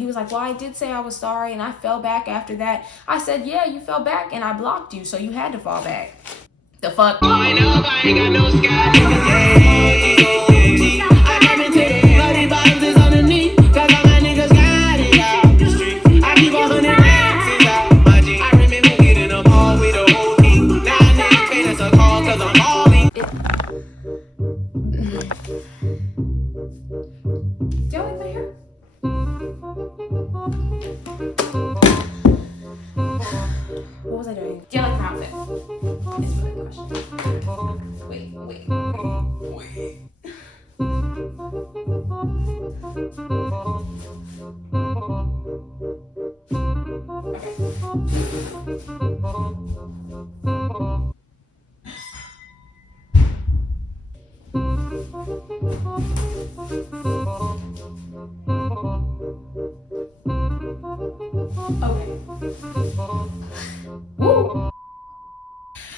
he was like, well, I did say I was sorry and I fell back after that. I said, yeah, you fell back and I blocked you, so you had to fall back. The fuck? I know I ain't got no sky.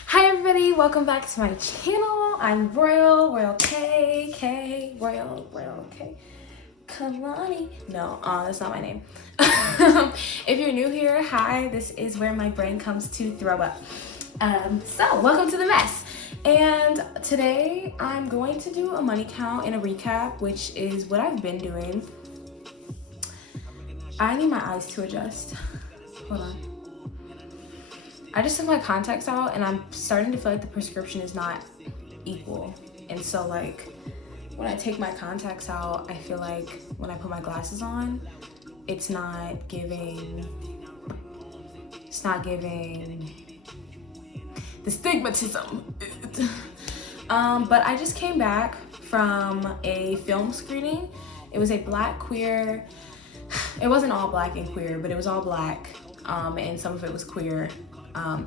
Hi everybody, welcome back to my channel. I'm Royal K, Kalani. No, that's not my name. If you're new here, hi, this is where my brain comes to throw up. So welcome to the mess. And today I'm going to do a money count and a recap, which is what I've been doing. I need my eyes to adjust. Hold on. I just took my contacts out and I'm starting to feel like the prescription is not equal. And so like when I take my contacts out, I feel like when I put my glasses on, it's not giving the stigmatism. But I just came back from a film screening. It was a black queer, it wasn't all black and queer, but it was all black, and some of it was queer. I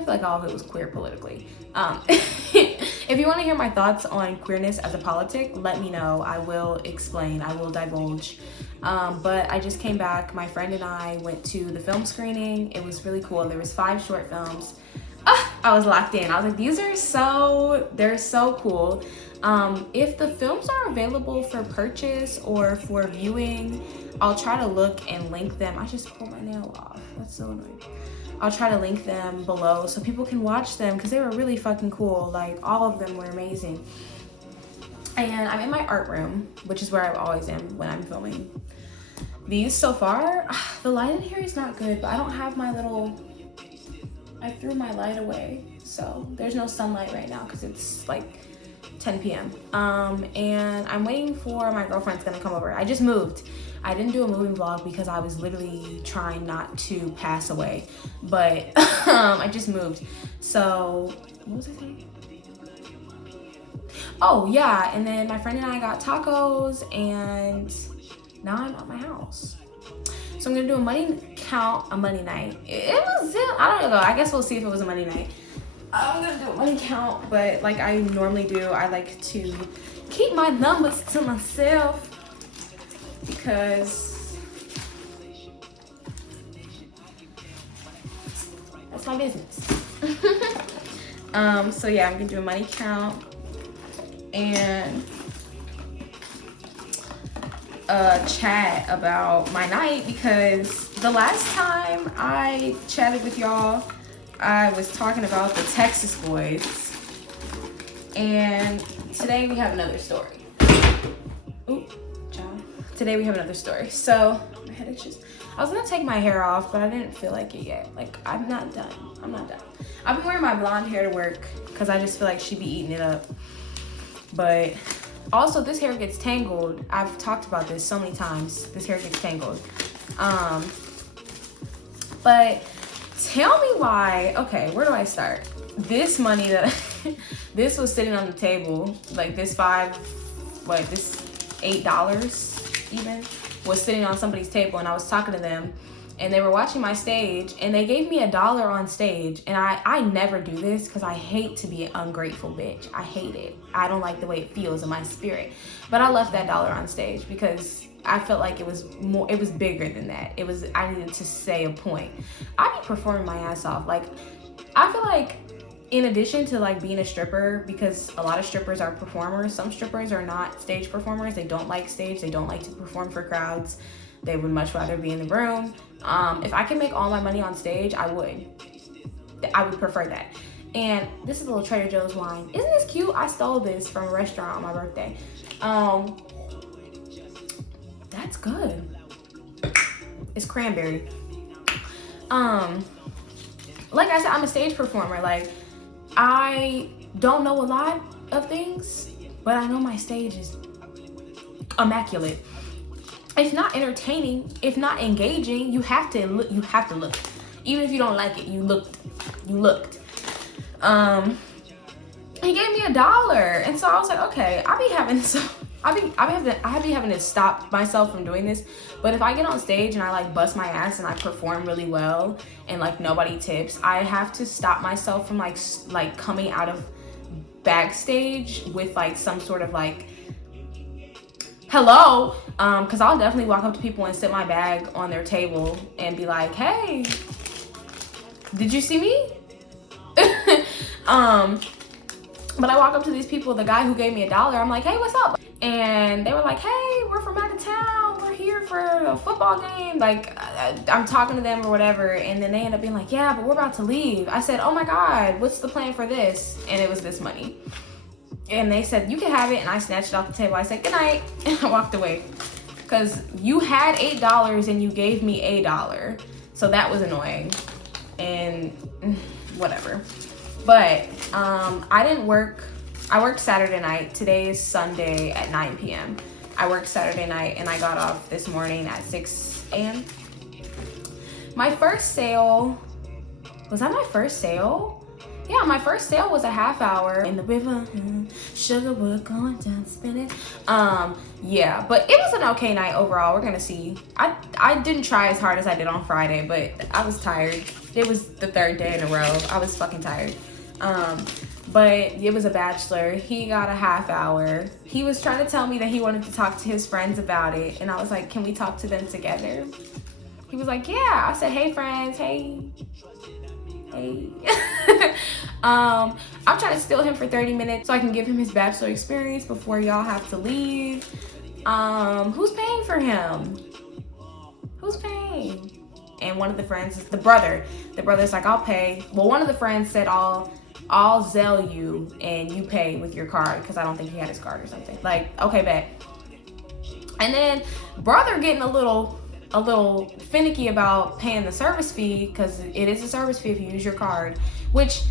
feel like all of it was queer politically. If you want to hear my thoughts on queerness as a politic, let me know. I will explain, I will divulge. But I just came back. My friend and I went to the film screening. It was really cool. There was 5 short films. I was locked in. I was like, they're so cool. If the films are available for purchase or for viewing, I'll try to look and link them. I just pulled my nail off. That's so annoying. I'll try to link them below so people can watch them because they were really fucking cool. Like, all of them were amazing. And I'm in my art room, which is where I always am when I'm filming. These so far, the light in here is not good, but I don't have my little, I threw my light away. So there's no sunlight right now because it's like 10 p.m. And I'm waiting for my girlfriend's gonna come over. I just moved. I didn't do a moving vlog because I was literally trying not to pass away, but I just moved. So what was I saying? Oh yeah, and then my friend and I got tacos and now I'm at my house. So I'm gonna do a money count, a money night. I don't know, I guess we'll see if it was a money night. I'm gonna do a money count, but like I normally do, I like to keep my numbers to myself because that's my business. So yeah, I'm gonna do a money count and chat about my night because the last time I chatted with y'all, I was talking about the Texas boys, and today we have another story. Ooh, child. Today we have another story. So my head itches. I was gonna take my hair off, but I didn't feel like it yet. Like, I'm not done. I've been wearing my blonde hair to work because I just feel like she'd be eating it up. But also, this hair gets tangled. I've talked about this so many times. This hair gets tangled. But tell me why. Okay, where do I start? This money that this was sitting on the table, like this $8 even was sitting on somebody's table, and I was talking to them and they were watching my stage and they gave me $1 on stage. And I never do this because I hate to be an ungrateful bitch. I hate it. I don't like the way it feels in my spirit. But I left that $1 on stage because I felt like it was bigger than that. I needed to say a point. I be performing my ass off. Like, I feel like in addition to like being a stripper, because a lot of strippers are performers, some strippers are not stage performers. They don't like stage. They don't like to perform for crowds. They would much rather be in the room. If I can make all my money on stage, I would prefer that. And this is a little Trader Joe's wine. Isn't this cute? I stole this from a restaurant on my birthday. That's good. It's cranberry. Like I said, I'm a stage performer. Like, I don't know a lot of things, but I know my stage is immaculate. If not entertaining, if not engaging, you have to look. Even if you don't like it, you looked. He gave me $1, and so I was like, okay, I be having to stop myself from doing this. But if I get on stage and I like bust my ass and I perform really well and like nobody tips, I have to stop myself from like coming out of backstage with like some sort of like hello, because I'll definitely walk up to people and sit my bag on their table and be like, hey, did you see me? But I walk up to these people, the guy who gave me $1, I'm like, hey, what's up? And they were like, hey, we're from out of town, we're here for a football game. Like, I'm talking to them or whatever, and then they end up being like, yeah, but we're about to leave. I said, oh my God, what's the plan for this? And it was this money. And they said, you can have it, and I snatched it off the table. I said, good night, and I walked away. Because you had $8 and you gave me $1. So that was annoying, and whatever. But I didn't work. I worked Saturday night. Today is Sunday at 9 p.m. I worked Saturday night and I got off this morning at 6 a.m. My first sale, was that my first sale? Yeah, my first sale was a half hour in the river. Sugar wood going down spinning. Yeah, but it was an okay night overall. We're gonna see. I didn't try as hard as I did on Friday, but I was tired. It was the 3rd day in a row. I was fucking tired. But it was a bachelor. He got a half hour. He was trying to tell me that he wanted to talk to his friends about it, and I was like, can we talk to them together? He was like, yeah. I said, hey friends, hey. I'm trying to steal him for 30 minutes so I can give him his bachelor experience before y'all have to leave. Who's paying for him? Who's paying? And one of the friends, the brother's like, I'll pay. Well, one of the friends said, I'll Zelle you and you pay with your card, because I don't think he had his card or something. Like, okay, bet. And then brother getting a little finicky about paying the service fee, because it is a service fee if you use your card, which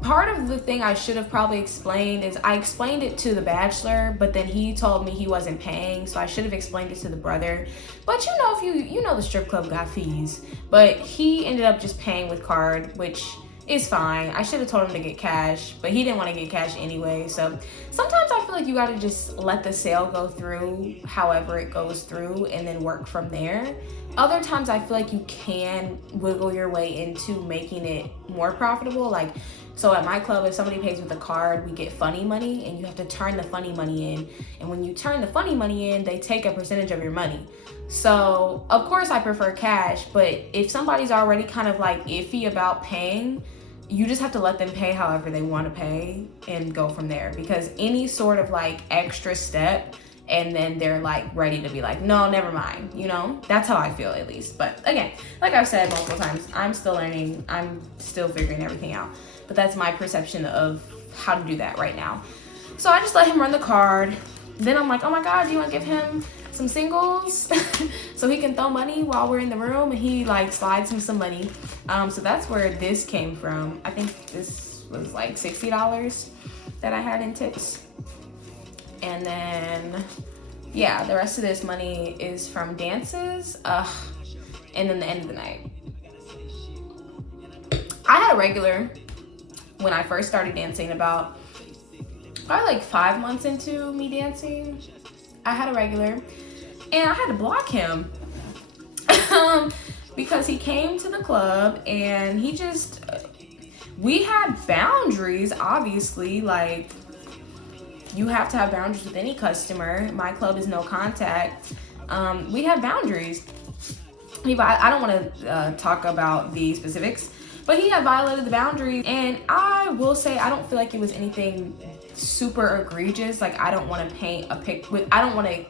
part of the thing I should have probably explained is I explained it to the bachelor, but then he told me he wasn't paying, so I should have explained it to the brother. But you know, if you know the strip club got fees, but he ended up just paying with card, which is fine. I should have told him to get cash, but he didn't want to get cash anyway. So sometimes I feel like you gotta just let the sale go through however it goes through and then work from there. Other times I feel like you can wiggle your way into making it more profitable. Like, so at my club, if somebody pays with a card, we get funny money, and you have to turn the funny money in. And when you turn the funny money in, they take a percentage of your money. So of course I prefer cash, but if somebody's already kind of like iffy about paying, you just have to let them pay however they want to pay and go from there. Because any sort of like extra step and then they're like ready to be like, no, never mind, you know? That's how I feel, at least. But again, like I've said multiple times, I'm still learning, I'm still figuring everything out. But that's my perception of how to do that right now. So I just let him run the card. Then I'm like, oh my God, do you want to give him some singles so he can throw money while we're in the room? And he like slides him some money. So that's where this came from. I think this was like $60 that I had in tips. And then, yeah, the rest of this money is from dances. And then the end of the night. I had a regular when I first started dancing, about probably like 5 months into me dancing. I had a regular and I had to block him because he came to the club and he just, we had boundaries, obviously. Like, you have to have boundaries with any customer. My club is no contact. We have boundaries. I don't want to talk about the specifics, but he had violated the boundaries, and I will say I don't feel like it was anything super egregious. Like, I don't want to paint a I don't want to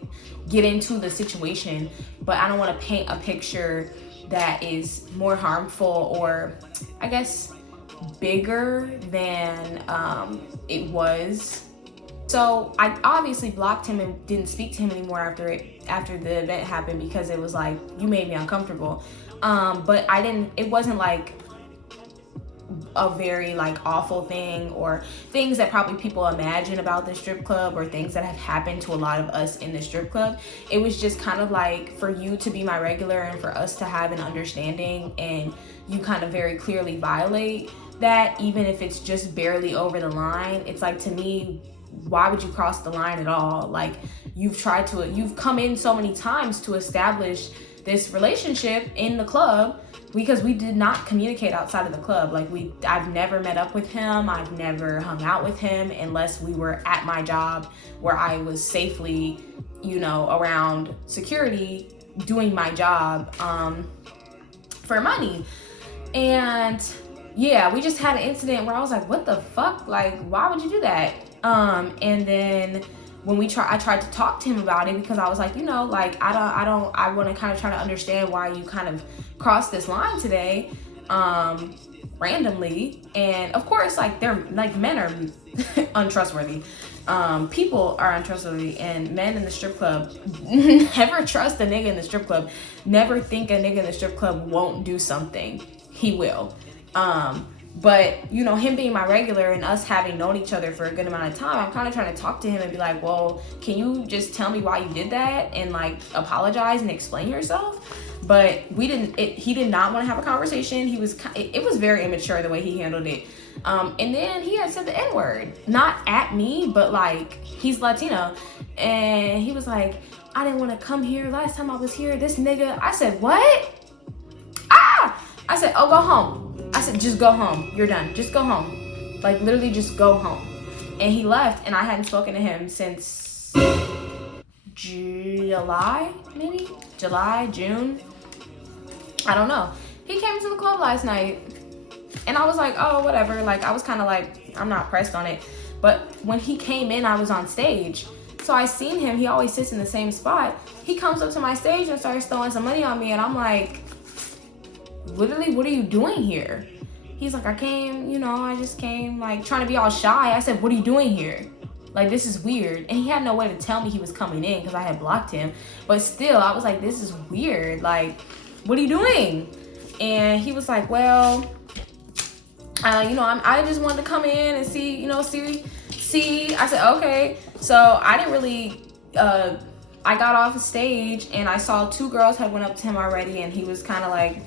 get into the situation, but I don't want to paint a picture that is more harmful, or I guess bigger than it was. So I obviously blocked him and didn't speak to him anymore after the event happened, because it was like, you made me uncomfortable. But it wasn't like a very like awful thing, or things that probably people imagine about the strip club, or things that have happened to a lot of us in the strip club. It was just kind of like, for you to be my regular and for us to have an understanding, and you kind of very clearly violate that, even if it's just barely over the line. It's like, to me, why would you cross the line at all? Like, you've come in so many times to establish this relationship in the club, because we did not communicate outside of the club. Like, I've never met up with him. I've never hung out with him unless we were at my job, where I was safely, around security doing my job for money. And yeah, we just had an incident where I was like, what the fuck? Like, why would you do that? And then when I tried to talk to him about it, because I was like, I want to kind of try to understand why you kind of crossed this line today, randomly. And of course, like, they're like, men are untrustworthy. People are untrustworthy, and men in the strip club never trust a nigga in the strip club. Never think a nigga in the strip club won't do something. He will. But, him being my regular and us having known each other for a good amount of time, I'm kind of trying to talk to him and be like, well, can you just tell me why you did that, and like apologize and explain yourself? But he did not want to have a conversation. It was very immature the way he handled it. And then he had said the N-word, not at me, but like, he's Latino. And he was like, I didn't want to come here. Last time I was here, this nigga. I said, what? I said, oh, go home. I said, just go home. You're done. Just go home. Like, literally just go home. And he left, and I hadn't spoken to him since July, maybe? July, June? I don't know. He came to the club last night, and I was like, oh, whatever. Like, I was kind of like, I'm not pressed on it. But when he came in, I was on stage. So I seen him. He always sits in the same spot. He comes up to my stage and starts throwing some money on me, and I'm like, literally, what are you doing here? He's like, I just came, like, trying to be all shy. I said, what are you doing here? Like, this is weird. And he had no way to tell me he was coming in, because I had blocked him. But still, I was like, this is weird. Like, what are you doing? And he was like, well, I just wanted to come in and see. I said, okay. So I didn't really, I got off the stage, and I saw two girls had went up to him already, and he was kind of like,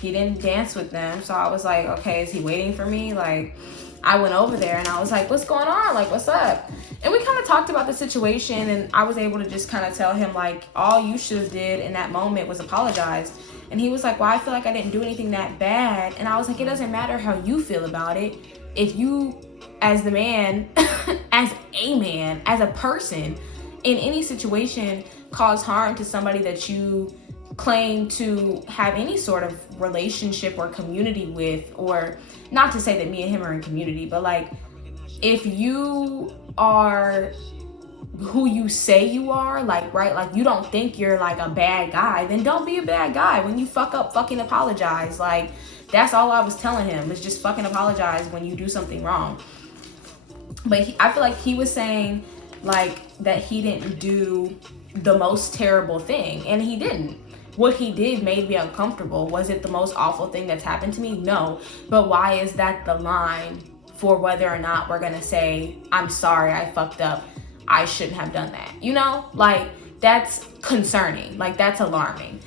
he didn't dance with them. So I was like, okay, is he waiting for me? Like, I went over there and I was like, what's going on? Like, what's up? And we kind of talked about the situation, and I was able to just kind of tell him, like, all you should have did in that moment was apologize. And he was like, well, I feel like I didn't do anything that bad. And I was like, it doesn't matter how you feel about it. If you, as the man, as a person, in any situation, cause harm to somebody that you claim to have any sort of relationship or community with, or not to say that me and him are in community, but like, if you are who you say you are, like, right, like, you don't think you're like a bad guy, then don't be a bad guy. When you fuck up, fucking apologize. Like, that's all I was telling him, was just fucking apologize when you do something wrong. But I feel like he was saying, like, that he didn't do the most terrible thing, and he didn't. What he did made me uncomfortable. Was it the most awful thing that's happened to me? No. But why is that the line for whether or not we're gonna say, I'm sorry, I fucked up, I shouldn't have done that? Like, that's concerning. Like, that's alarming.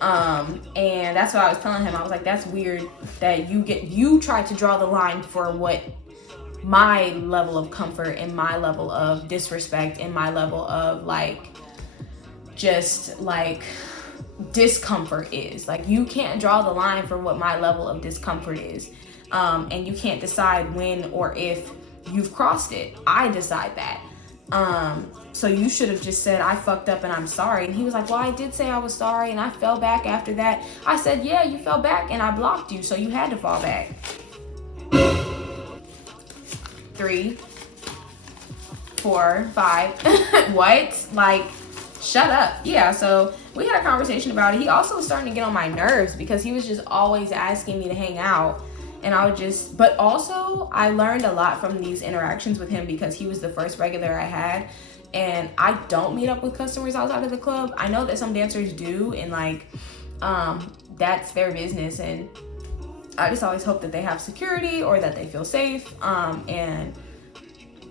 And that's what I was telling him. I was like, that's weird that you tried to draw the line for what my level of comfort and my level of disrespect and my level of, like, just like discomfort is. Like, you can't draw the line for what my level of discomfort is, and you can't decide when or if you've crossed it. I decide that. So you should have just said, I fucked up and I'm sorry. And he was like, well, I did say I was sorry and I fell back after that. I said, yeah, you fell back and I blocked you, so you had to fall back. 3, 4, 5. What? Like, shut up. Yeah, so we had a conversation about it. He also was starting to get on my nerves because he was just always asking me to hang out. And I would just, but also I learned a lot from these interactions with him because he was the first regular I had. And I don't meet up with customers outside of the club. I know that some dancers do, and like, that's their business. And I just always hope that they have security or that they feel safe, and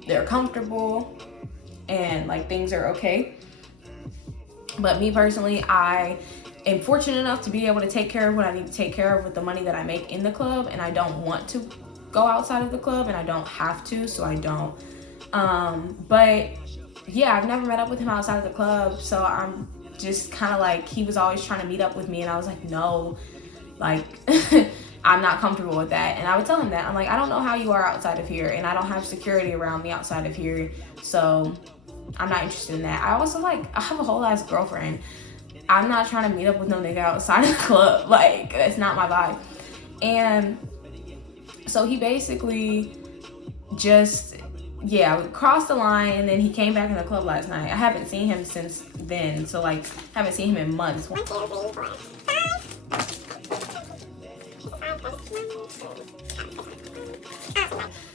they're comfortable and like things are okay. But me personally, I am fortunate enough to be able to take care of what I need to take care of with the money that I make in the club, and I don't want to go outside of the club, and I don't have to, so I don't. But yeah, I've never met up with him outside of the club, so I'm just kind of like, he was always trying to meet up with me, and I was like, no, like, I'm not comfortable with that. And I would tell him that. I'm like, I don't know how you are outside of here, and I don't have security around me outside of here, so I'm not interested in that. I also, like, I have a whole ass girlfriend. I'm not trying to meet up with no nigga outside of the club. Like, that's not my vibe. And so he basically just, yeah, we crossed the line, and then he came back in the club last night. I haven't seen him since then, so like, haven't seen him in months. 1, 2, 3, 4, 5.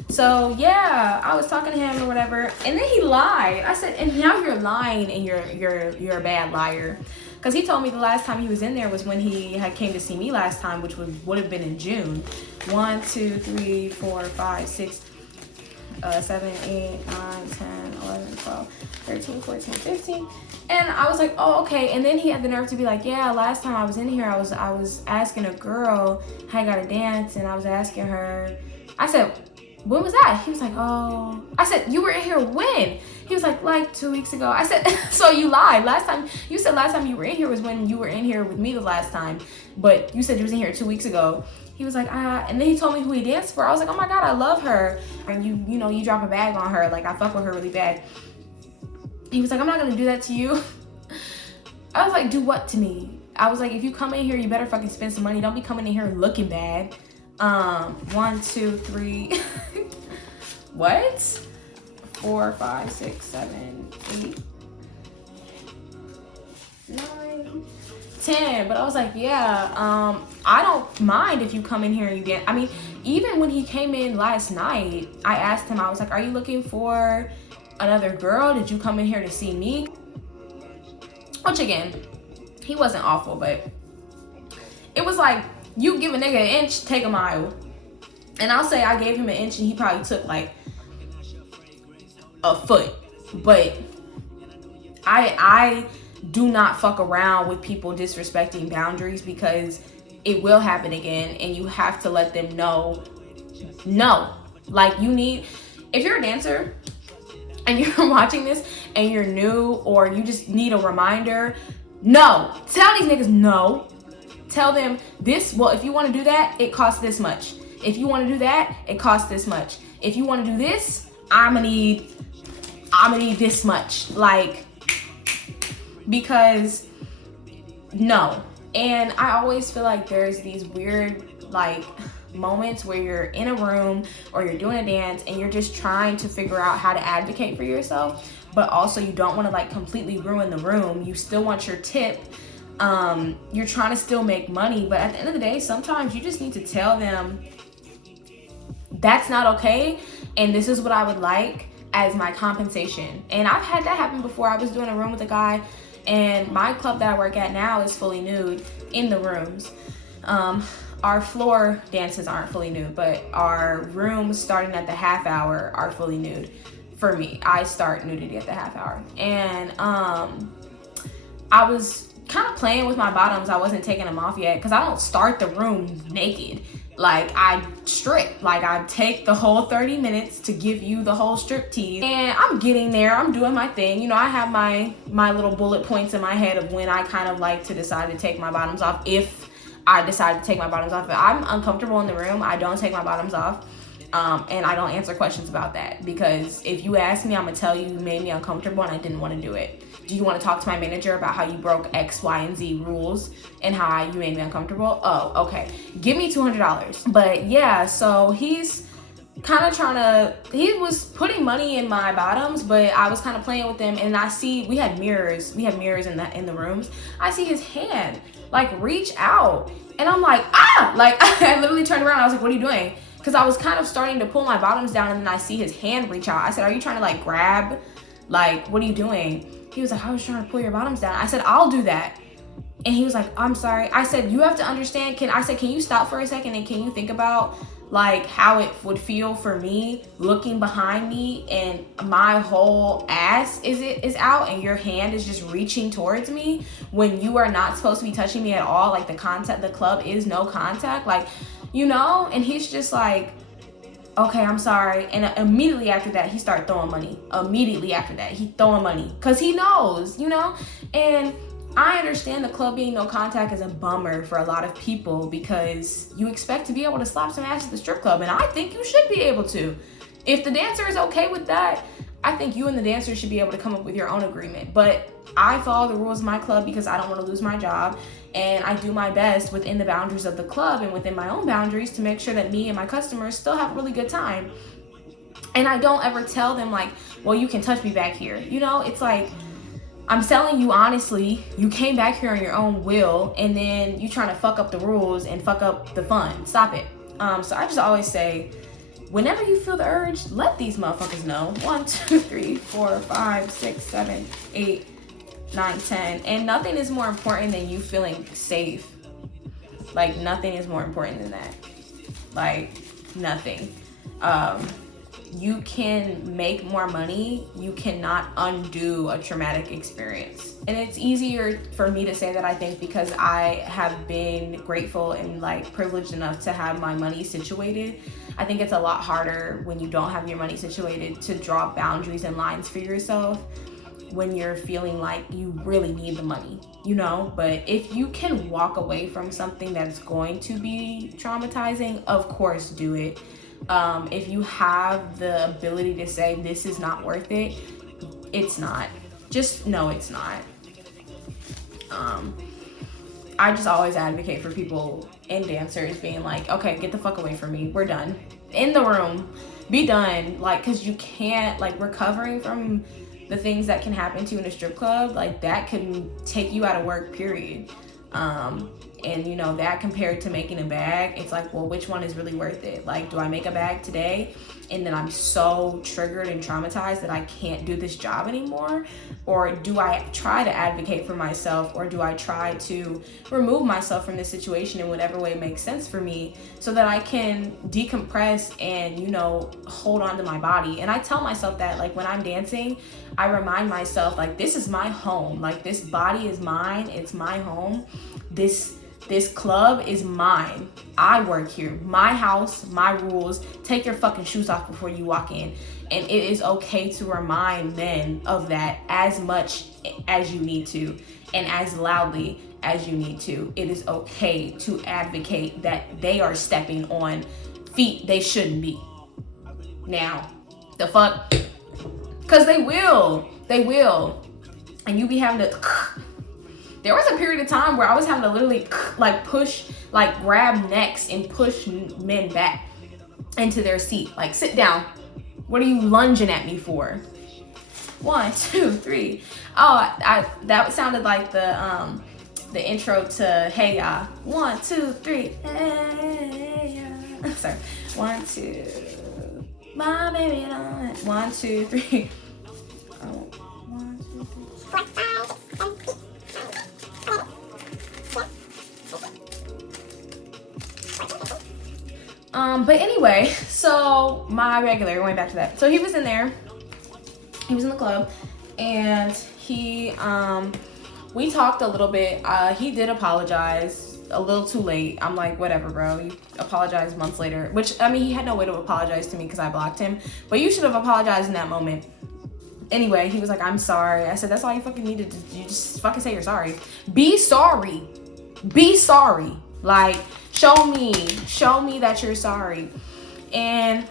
So yeah, I was talking to him or whatever, and then he lied. I said, and now you're lying, and you're a bad liar. Because he told me the last time he was in there was when he had came to see me last time, which would have been in June. 1, 2, 3, 4, 5, 6, 7, 8, 9, 10, 11, 12, 13, 14, 15. And I was like, oh, okay. And then he had the nerve to be like, yeah, last time I was in here, I was asking a girl how I got to dance, and I was asking her. I said, when was that? He was like, oh. I said, you were in here when? He was like 2 weeks ago. I said, so you lied. You said last time you were in here was when you were in here with me the last time, but you said you was in here 2 weeks ago. He was like, and then he told me who he danced for. I was like, oh my God, I love her. And you know, you drop a bag on her. Like, I fuck with her really bad. He was like, I'm not gonna do that to you. I was like, do what to me? I was like, if you come in here, you better fucking spend some money. Don't be coming in here looking bad. 1, 2, 3. What? 4, 5, 6, 7, 8, 9, 10. But I was like, yeah, I don't mind if you come in here and you dance. I mean, even when he came in last night, I asked him, I was like, are you looking for another girl? Did you come in here to see me? Which again, he wasn't awful, but it was like, you give a nigga an inch, take a mile. And I'll say I gave him an inch and he probably took like a foot. But I do not fuck around with people disrespecting boundaries, because it will happen again, and you have to let them know. No, like, you need, if you're a dancer and you're watching this and you're new, or you just need a reminder, no, tell these niggas no. Tell them this, well, if you want to do that, it costs this much. If you want to do that, it costs this much. If you want to do this, I'm gonna need this much. Like, because no. And I always feel like there's these weird like moments where you're in a room or you're doing a dance and you're just trying to figure out how to advocate for yourself, but also you don't want to like completely ruin the room. You still want your tip. You're trying to still make money, but at the end of the day, sometimes you just need to tell them that's not okay, and this is what I would like as my compensation. And I've had that happen before. I was doing a room with a guy, and my club that I work at now is fully nude in the rooms. Our floor dances aren't fully nude, but our rooms starting at the half hour are fully nude. For me, I start nudity at the half hour. And I was kind of playing with my bottoms. I wasn't taking them off yet, because I don't start the room naked. Like, I strip. Like, I take the whole 30 minutes to give you the whole strip tease. And I'm getting there. I'm doing my thing. You know, I have my little bullet points in my head of when I kind of like to decide to take my bottoms off. If I decide to take my bottoms off. If I'm uncomfortable in the room, I don't take my bottoms off. And I don't answer questions about that. Because if you ask me, I'm going to tell you made me uncomfortable and I didn't want to do it. Do you want to talk to my manager about how you broke X, Y, and Z rules and how you made me uncomfortable? Oh, okay. Give me $200. But yeah, so he's kind of trying to, he was putting money in my bottoms, but I was kind of playing with them, and I see, we had mirrors in the rooms. I see his hand like reach out, and I'm like, ah, like I literally turned around. I was like, what are you doing? Because I was kind of starting to pull my bottoms down, and then I see his hand reach out. I said, are you trying to like grab? Like, what are you doing? He was like, I was trying to pull your bottoms down. I said, I'll do that. And he was like, I'm sorry. I said, you have to understand. Can you stop for a second and can you think about like how it would feel for me looking behind me and my whole ass is out and your hand is just reaching towards me when you are not supposed to be touching me at all? Like the club is no contact, like, you know? And he's just like, okay, I'm sorry. And immediately after that, he started throwing money. Immediately after that, he throwing money because he knows, you know? And I understand the club being no contact is a bummer for a lot of people because you expect to be able to slap some ass at the strip club, and I think you should be able to. If the dancer is okay with that, I think you and the dancer should be able to come up with your own agreement. But I follow the rules of my club because I don't want to lose my job, and I do my best within the boundaries of the club and within my own boundaries to make sure that me and my customers still have a really good time. And I don't ever tell them like, well, you can touch me back here. You know, it's like, I'm telling you honestly, you came back here on your own will, and then you trying to fuck up the rules and fuck up the fun. Stop it. So I just always say, whenever you feel the urge, let these motherfuckers know. 1, 2, 3, 4, 5, 6, 7, 8, 9, 10. And nothing is more important than you feeling safe. Like, nothing is more important than that. Like, nothing. You can make more money. You cannot undo a traumatic experience. And it's easier for me to say that, I think, because I have been grateful and like privileged enough to have my money situated. I think it's a lot harder when you don't have your money situated to draw boundaries and lines for yourself when you're feeling like you really need the money, you know? But if you can walk away from something that's going to be traumatizing, of course, do it. If you have the ability to say this is not worth it, it's not. Just know it's not. I just always advocate for people and dancers being like, okay, get the fuck away from me. We're done. In the room, be done. Like, cause you can't, like, recovering from the things that can happen to you in a strip club, like that can take you out of work, period. And you know, that compared to making a bag, it's like, well, which one is really worth it? Like, do I make a bag today and then I'm so triggered and traumatized that I can't do this job anymore? Or do I try to advocate for myself, or do I try to remove myself from this situation in whatever way makes sense for me so that I can decompress and, you know, hold on to my body? And I tell myself that, like, when I'm dancing, I remind myself, like, this is my home. Like, this body is mine. It's my home. This club is mine. I work here. My house, my rules. Take your fucking shoes off before you walk in. And it is okay to remind men of that as much as you need to and as loudly as you need to. It is okay to advocate that they are stepping on feet they shouldn't be. Now, the fuck? Because they will. They will. And you be having to... There was a period of time where I was having to literally like push, like grab necks and push men back into their seat. Like, sit down. What are you lunging at me for? 1, 2, 3. Oh, that sounded like the intro to Hey Ya. 1, 2, 3. Hey Ya. Sorry. 1, 2. My baby. 1, 2, 3. Oh, 1, 2, 3. But anyway, so my regular, going back to that. So he was in there, he was in the club, and he, we talked a little bit. He did apologize a little too late. I'm like, whatever, bro. You apologized months later, which, I mean, he had no way to apologize to me because I blocked him, but you should have apologized in that moment. Anyway, he was like, I'm sorry. I said, that's all you fucking needed to do. You just fucking say you're sorry. Be sorry. Be sorry. Like, show me that you're sorry. And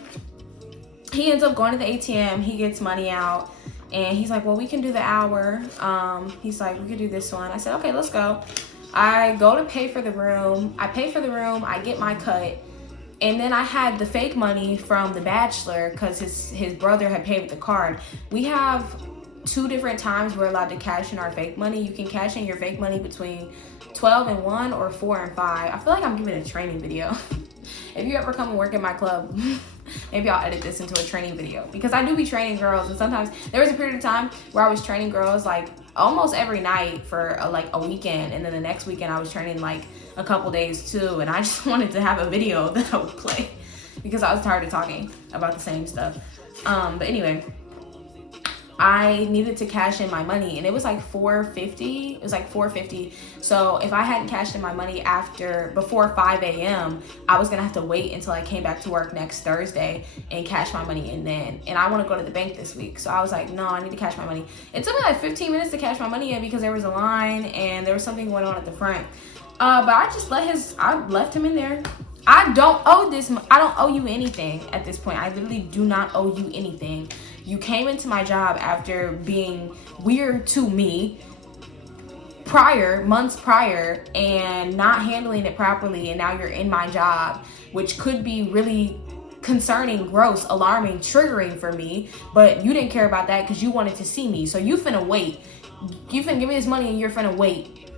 he ends up going to the ATM. He gets money out, and he's like, well, we can do the hour. He's like, we could do this one. I said, okay, let's go. I go to pay for the room. I pay for the room. I get my cut. And then I had the fake money from The Bachelor because his brother had paid with the card. We have 2 different times we're allowed to cash in our fake money. You can cash in your fake money between 12 and 1 or 4 and 5. I feel like I'm giving a training video. If you ever come and work at my club, maybe I'll edit this into a training video, because I do be training girls, and sometimes there was a period of time where I was training girls like almost every night for like a weekend, and then the next weekend I was training like a couple days too, and I just wanted to have a video that I would play because I was tired of talking about the same stuff. But anyway, I needed to cash in my money, and it was like $4.50. It was like $4.50. So if I hadn't cashed in my money before 5 a.m., I was gonna have to wait until I came back to work next Thursday and cash my money in then. And I want to go to the bank this week, so I was like, no, I need to cash my money. It took me like 15 minutes to cash my money in because there was a line and there was something going on at the front. But I just left him in there. I don't owe you anything at this point. I literally do not owe you anything. You came into my job after being weird to me months prior, and not handling it properly, and now you're in my job, which could be really concerning, gross, alarming, triggering for me, but you didn't care about that because you wanted to see me. So you finna wait. You finna give me this money and you're finna wait.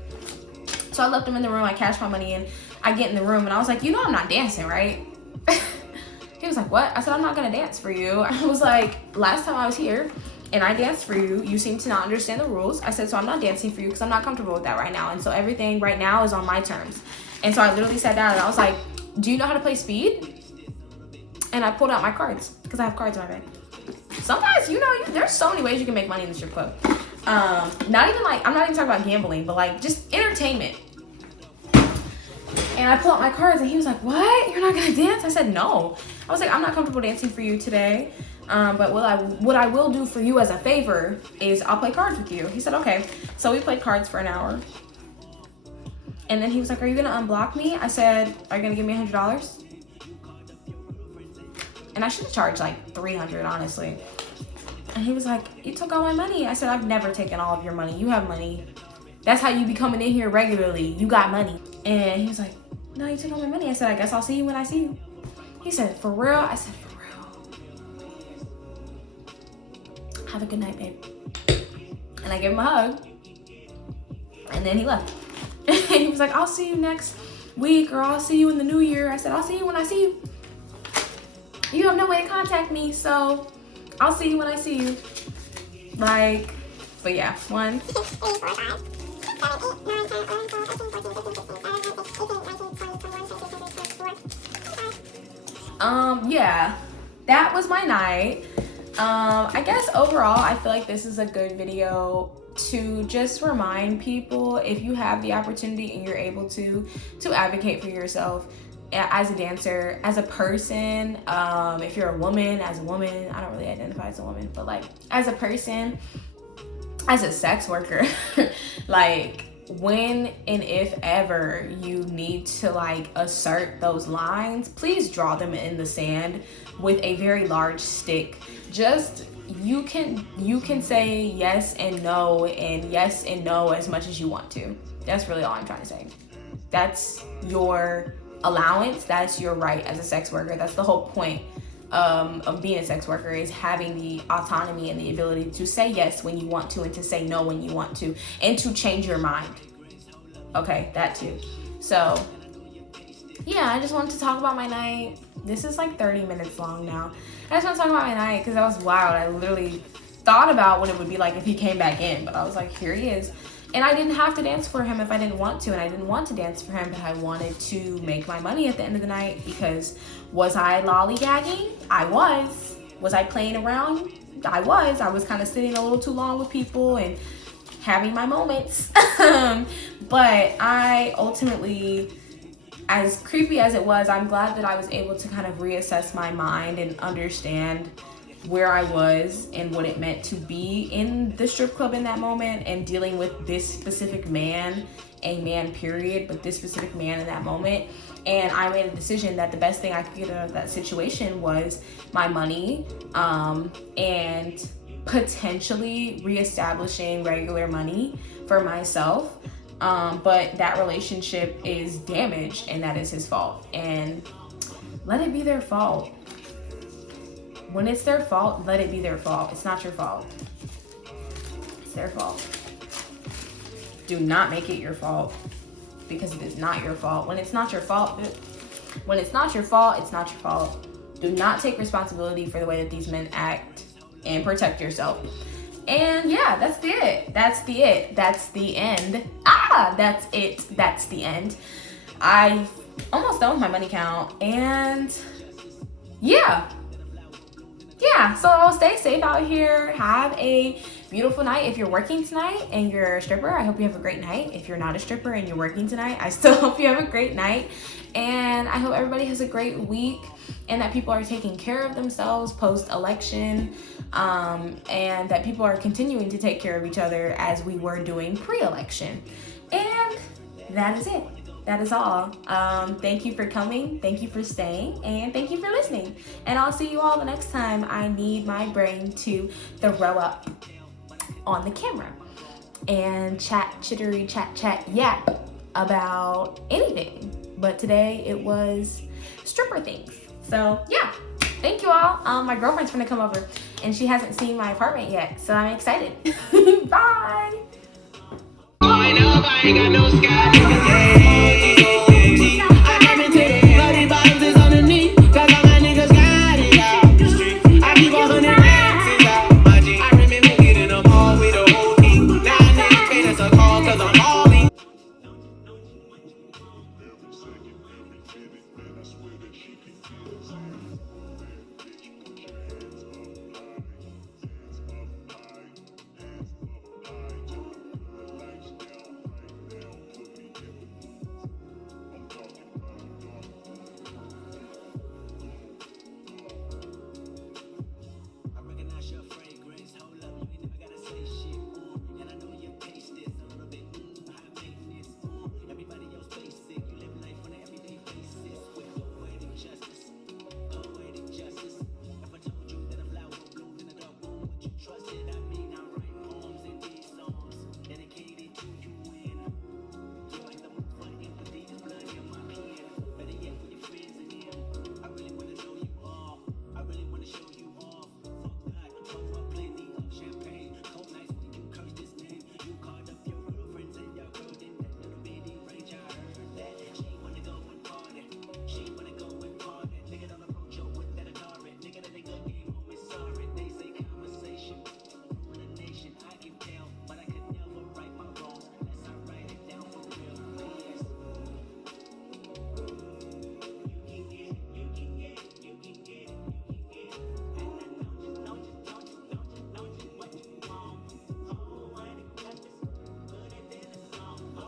So I left him in the room. I cashed my money in. I get in the room and I was like, you know I'm not dancing, right? He was like, what? I said, I'm not gonna dance for you. I was like, last time I was here and I danced for you, you seem to not understand the rules. I said, so I'm not dancing for you because I'm not comfortable with that right now. And so everything right now is on my terms. And so I literally sat down and I was like, do you know how to play speed? And I pulled out my cards because I have cards in my bag. Sometimes, there's so many ways you can make money in the strip club. I'm not even talking about gambling, but like just entertainment. And I pulled out my cards and he was like, what? You're not gonna dance? I said, no. I was like, I'm not comfortable dancing for you today. But what I will do for you as a favor is I'll play cards with you. He said, okay. So we played cards for an hour. And then he was like, are you gonna unblock me? I said, are you gonna give me $100? And I should have charged like $300, honestly. And he was like, you took all my money. I said, I've never taken all of your money. You have money. That's how you be coming in here regularly. You got money. And he was like, no, you took all my money. I said, I guess I'll see you when I see you. He said, for real? I said, for real. Have a good night, babe. And I gave him a hug. And then he left. And he was like, I'll see you next week, or I'll see you in the new year. I said, I'll see you when I see you. You have no way to contact me, so I'll see you when I see you. Like, but yeah, 1, 2, 3, 4, 5, 6, 7, 8, 9, 10, 11, 12, 13, 14, 15, 16, 17, 18, 19, 20, 21, 22, 23, 24. Yeah, that was my night. I guess overall, I feel like this is a good video to just remind people, if you have the opportunity and you're able to advocate for yourself as a dancer, as a person. If you're a woman, as a woman, I don't really identify as a woman, but like as a person, as a sex worker, like when and if ever you need to like assert those lines, please draw them in the sand with a very large stick. Just you can say yes and no and yes and no as much as you want to. That's really all I'm trying to say. That's your allowance. That's your right as a sex worker. That's the whole point of being a sex worker, is having the autonomy and the ability to say yes when you want to and to say no when you want to, and to change your mind. Okay, that too. So yeah, I just wanted to talk about my night. This is like 30 minutes long now. I just want to talk about my night because that was wild. I literally thought about what it would be like if he came back in, but I was like, here he is. And I didn't have to dance for him if I didn't want to, and I didn't want to dance for him, but I wanted to make my money at the end of the night, because was I lollygagging? I was. Was I playing around? I was. I was kind of sitting a little too long with people and having my moments. But I ultimately, as creepy as it was, I'm glad that I was able to kind of reassess my mind and understand where I was and what it meant to be in the strip club in that moment, and dealing with this specific man, a man period, but this specific man in that moment. And I made a decision that the best thing I could get out of that situation was my money, and potentially reestablishing regular money for myself. But that relationship is damaged, and that is his fault. And let it be their fault. When it's their fault, let it be their fault. It's not your fault. It's their fault. Do not make it your fault, because it is not your fault. When it's not your fault, it's not your fault. Do not take responsibility for the way that these men act, and protect yourself. And yeah, that's the end. That's the end. That's the it. That's the end. I almost done with my money count, and yeah, so stay safe out here. Have a beautiful night. If you're working tonight and you're a stripper, I hope you have a great night. If you're not a stripper and you're working tonight, I still hope you have a great night. And I hope everybody has a great week, and that people are taking care of themselves post-election, and that people are continuing to take care of each other as we were doing pre-election. And that is it. That is all. Thank you for coming. Thank you for staying. And thank you for listening. And I'll see you all the next time I need my brain to throw up on the camera and chat yap about anything. But today it was stripper things. So yeah, thank you all. My girlfriend's gonna come over, and she hasn't seen my apartment yet, so I'm excited. Bye. I ain't got no sky.